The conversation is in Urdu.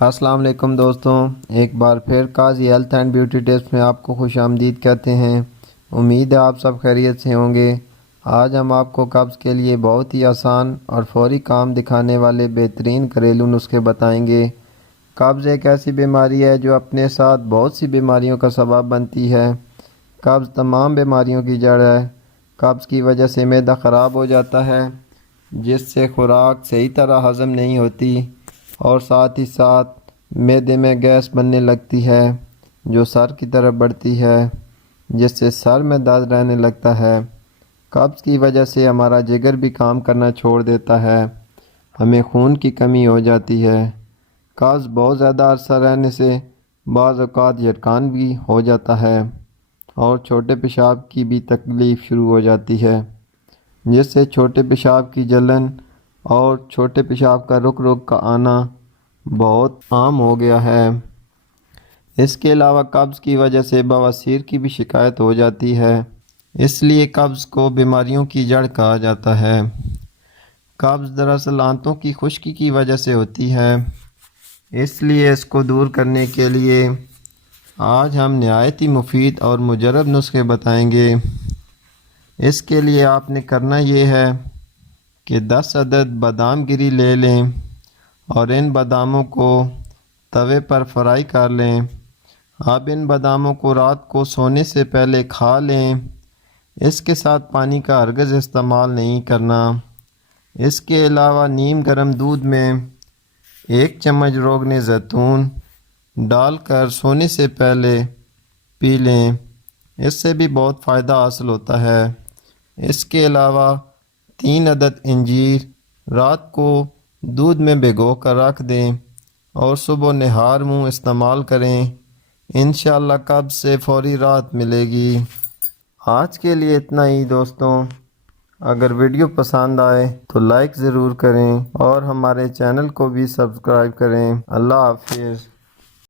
السلام علیکم دوستوں، ایک بار پھر قاضی ہیلتھ اینڈ بیوٹی ٹپس میں آپ کو خوش آمدید کہتے ہیں۔ امید ہے آپ سب خیریت سے ہوں گے۔ آج ہم آپ کو قبض کے لیے بہت ہی آسان اور فوری کام دکھانے والے بہترین گھریلو نسخے بتائیں گے۔ قبض ایک ایسی بیماری ہے جو اپنے ساتھ بہت سی بیماریوں کا سبب بنتی ہے۔ قبض تمام بیماریوں کی جڑ ہے۔ قبض کی وجہ سے معدہ خراب ہو جاتا ہے، جس سے خوراک صحیح طرح ہضم نہیں ہوتی، اور ساتھ ہی ساتھ معدے میں گیس بننے لگتی ہے جو سر کی طرف بڑھتی ہے، جس سے سر میں درد رہنے لگتا ہے۔ قبض کی وجہ سے ہمارا جگر بھی کام کرنا چھوڑ دیتا ہے، ہمیں خون کی کمی ہو جاتی ہے۔ قبض بہت زیادہ عرصہ رہنے سے بعض اوقات یٹکان بھی ہو جاتا ہے اور چھوٹے پیشاب کی بھی تکلیف شروع ہو جاتی ہے، جس سے چھوٹے پیشاب کی جلن اور چھوٹے پیشاب کا رک رک کا آنا بہت عام ہو گیا ہے۔ اس کے علاوہ قبض کی وجہ سے بواسیر کی بھی شکایت ہو جاتی ہے، اس لیے قبض کو بیماریوں کی جڑ کہا جاتا ہے۔ قبض دراصل آنتوں کی خشکی کی وجہ سے ہوتی ہے، اس لیے اس کو دور کرنے کے لیے آج ہم نہایت ہی مفید اور مجرب نسخے بتائیں گے۔ اس کے لیے آپ نے کرنا یہ ہے کہ 10 عدد بادام گری لے لیں اور ان باداموں کو توے پر فرائی کر لیں۔ اب ان باداموں کو رات کو سونے سے پہلے کھا لیں۔ اس کے ساتھ پانی کا ہرگز استعمال نہیں کرنا۔ اس کے علاوہ نیم گرم دودھ میں 1 چمچ روغن زیتون ڈال کر سونے سے پہلے پی لیں، اس سے بھی بہت فائدہ حاصل ہوتا ہے۔ اس کے علاوہ 3 عدد انجیر رات کو دودھ میں بھگو کر رکھ دیں اور صبح نہار منہ استعمال کریں۔ انشاءاللہ قبض سے فوری راحت ملے گی۔ آج کے لیے اتنا ہی دوستوں۔ اگر ویڈیو پسند آئے تو لائک ضرور کریں اور ہمارے چینل کو بھی سبسکرائب کریں۔ اللہ حافظ۔